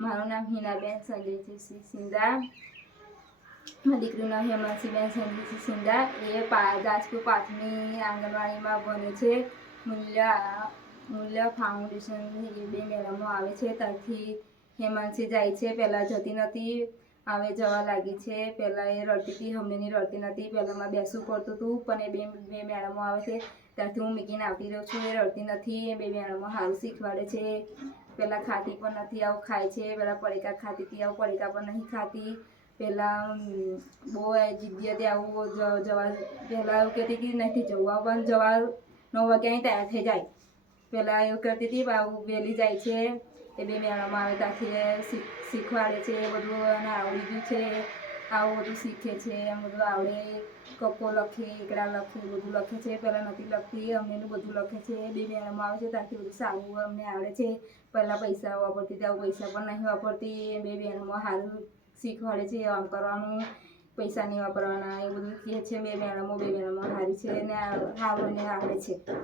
મારું નામ હિનાબેન સંજયસિંહ સિંધા, મારી દીકરીનું નામ હેમાંશીબેન સંજયસિંહ સિંધા. એ દાસપુર પ્રાથમિક આંગણવાડીમાં ભણે છે. મૂલ્ય ફાઉન્ડેશનની એ 2 મેડમો આવે છે. ત્યાંથી હેમાંશી જાય છે. પહેલાં જતી નહોતી, હવે જવા લાગી છે. પહેલાં એ રડતી હતી, હમણાંની રડતી નથી. પહેલાં મારે બેસવું પડતું હતું, પણ એ 2 મેડમો આવે છે ત્યારથી હું મૂકીને આવતી રહું છું. એ રડતી નથી. એ 2 મેડમો સારું શીખવાડે છે. પહેલાં ખાતી પણ નથી, આવું ખાય છે. પહેલાં પડીકા ખાતી હતી, આવું પડીકા પણ નહીં ખાતી. પહેલાં બહુ જિદ્દી હતી, આવું જવા પહેલાં એવું કહેતી હતી નથી જવું, પણ જવા 9 વાગ્યાની તૈયાર થઈ જાય. પહેલાં એવું કરતી હતી, આવું વહેલી જાય છે. એ 2 મેડમો આવે ત્યાંથી શીખવાડે છે. બધું એને આવડી ગયું છે. આવું બધું શીખે છે, એમ બધું આવડે. કક્કો લખે, એકડા લખે, બધું લખે છે. પહેલાં નથી લખતી, અમનેનું બધું લખે છે. 2 મેડમો આવે છે ત્યાંથી બધું સારું અમને આવડે છે. પહેલાં પૈસા વાપરતી હતી, આવું પૈસા પણ નહીં વાપરતી. એ 2 મેડમો સારું શીખવાડે છે, આમ કરવાનું, પૈસા નહીં વાપરવાના, એ બધું કહે છે. 2 મેડમો સારી છે અને સારું એને આવડે છે.